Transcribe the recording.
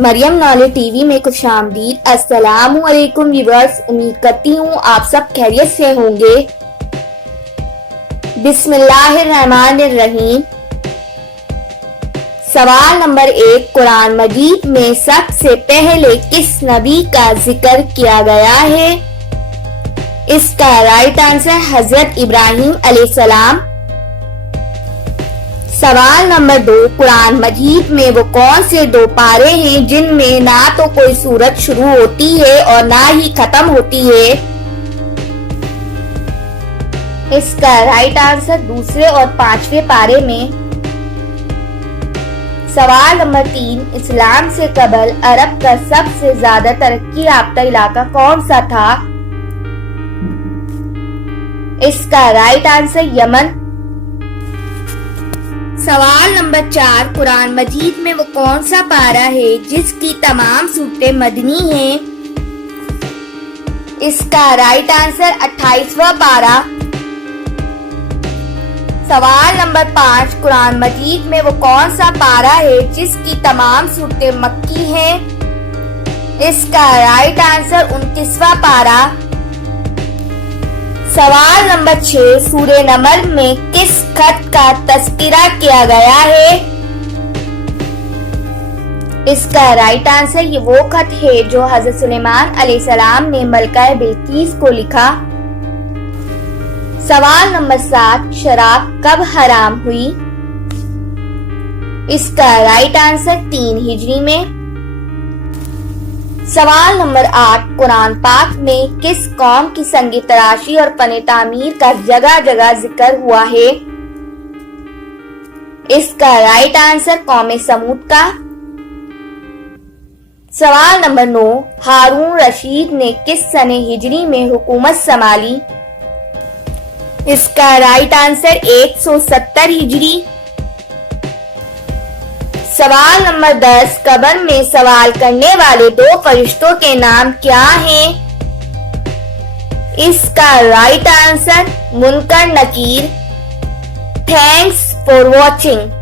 Maryam knowledge TV में खुशामदीद। अस्सलामु अलैकुम व्यूअर्स, उम्मीद करती हूँ आप सब खैरियत से होंगे। बिस्मिल्लाहिर्रहमानिर्रहीम। सवाल नंबर 1, कुरान मजीद में सबसे पहले किस नबी का जिक्र किया गया है? इसका राइट आंसर हजरत इब्राहिम अलैहिस्सलाम। सवाल नंबर 2, कुरान मजीद में वो कौन से 2 पारे हैं जिनमें ना तो कोई सूरत शुरू होती है और ना ही खत्म होती है? इसका राइट आंसर दूसरे और 5वें पारे में। सवाल नंबर 3, इस्लाम से कबल अरब का सबसे ज्यादा तरक्की याफ्ता इलाका कौन सा था? इसका राइट आंसर यमन। सवाल नंबर 4, कुरान मजीद में वो कौन सा पारा है जिसकी तमाम सूरतें मदनी हैं? इसका राइट आंसर 28वां पारा। सवाल नंबर 5, कुरान मजीद में वो कौन सा पारा है जिसकी तमाम सूरतें मक्की हैं? इसका राइट आंसर 29वां पारा। सवाल नंबर 6, सूरे नमल में किस खत का तज़किरा किया गया है? इसका राइट आंसर ये वो खत है जो हजरत सुलेमान अलैहिस्सलाम ने मलका बिल्कीस को लिखा। सवाल नंबर 7, शराब कब हराम हुई? इसका राइट आंसर 3 हिजरी में। सवाल नंबर 8, कुरान पाक में किस कौम की संगी तराशी और फन तामीर का जगह जगह जिक्र हुआ है? इसका राइट आंसर कौम समूद का। सवाल नंबर 9, हारून रशीद ने किस सने हिजरी में हुकूमत संभाली? इसका राइट आंसर 170 हिजरी। सवाल नंबर 10, कब्र में सवाल करने वाले 2 फरिश्तों के नाम क्या हैं? इसका राइट आंसर मुनकर नकीर। Thanks for watching.